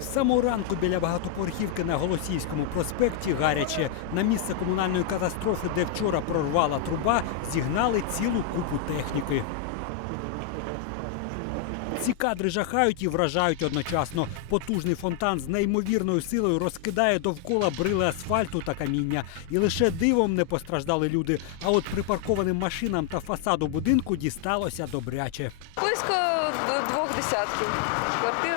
З самого ранку біля багатоповерхівки на Голосіївському проспекті гаряче. На місце комунальної катастрофи, де вчора прорвала труба, зігнали цілу купу техніки. Ці кадри жахають і вражають одночасно. Потужний фонтан з неймовірною силою розкидає довкола брили асфальту та каміння. І лише дивом не постраждали люди. А от припаркованим машинам та фасаду будинку дісталося добряче. Близько двох десятків квартир,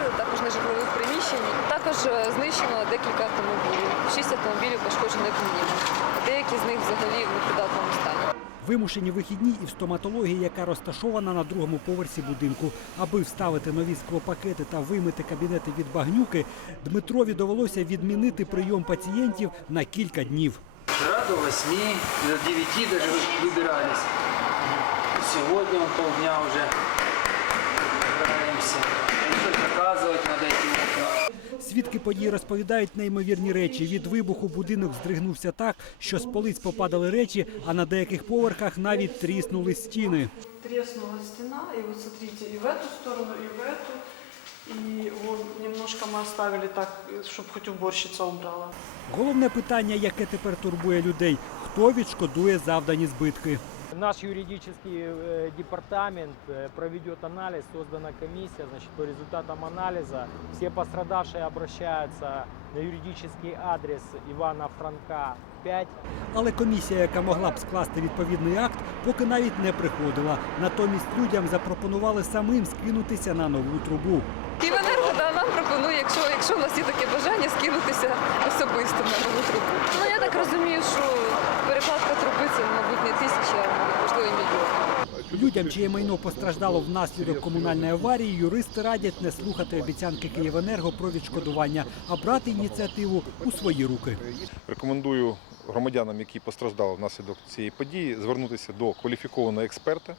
також нежитлових. Також е, знищено декілька автомобілів. Шість автомобілів пошкоджено мінімум. Деякі з них взагалі в непридатному стані. Вимушені вихідні і в стоматології, яка розташована на другому поверсі будинку. Аби вставити нові склопакети та вимити кабінети від багнюки, Дмитрові довелося відмінити прийом пацієнтів на кілька днів. Вчера до 8, до 9 даже вы- выбирались. Сегодня он полдня уже играемся. Свідки подій розповідають неймовірні речі. Від вибуху будинок здригнувся так, що з полиць попадали речі, а на деяких поверхах навіть тріснули стіни. треснула стена, и вот смотрите, и в эту сторону, и в эту. И вот немножко мы оставили так, чтобы хоть уборщица убрала. Головне питання, яке тепер турбує людей: хто відшкодує завдані збитки? Наш юридический э, департамент э, проведет анализ, создана комиссия, значит, по результатам анализа все пострадавшие обращаются на юридический адрес Ивана Франка 5. Але комісія, яка могла б скласти відповідний акт, поки навіть не приходила. Натомість людям запропонували самим скинутися на нову трубу. Київенерго да, нам пропонує, якщо, якщо у вас є таке бажання, скинутися особисто на нову трубу. Ну я так розумію, що перекладка труби це, мабуть, не тисяча, а можливо, і мільйон. Людям, чиє майно постраждало внаслідок комунальної аварії, юристи радять не слухати обіцянки Київенерго про відшкодування, а брати ініціативу у свої руки. Рекомендую громадянам, які постраждали внаслідок цієї події, звернутися до кваліфікованого експерта,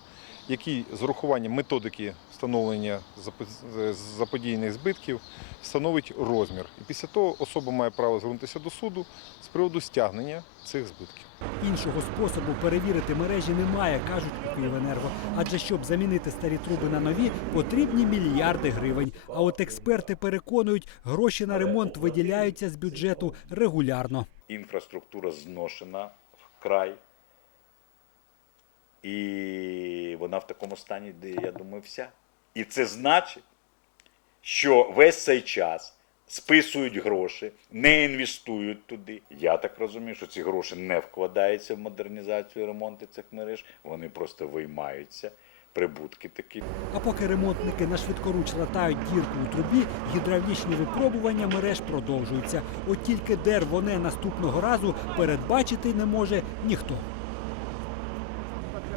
який з урахуванням методики встановлення запо- заподіяних збитків встановить розмір. І після того особа має право звернутися до суду з приводу стягнення цих збитків. Іншого способу перевірити мережі немає, кажуть у Київенерго. Адже щоб замінити старі труби на нові, потрібні мільярди гривень. А от експерти переконують, гроші на ремонт виділяються з бюджету регулярно. інфраструктура зношена вкрай. І вона в такому стані, де я думаю, вся. І це значить, що весь цей час списують гроші, не інвестують туди. Я так розумію, що ці гроші не вкладаються в модернізацію і ремонти цих мереж, вони просто виймаються. Прибутки такі. А поки ремонтники на швидкоруч латають дірку у трубі, гідравлічні випробування мереж продовжуються. От тільки де вони наступного разу передбачити не може ніхто.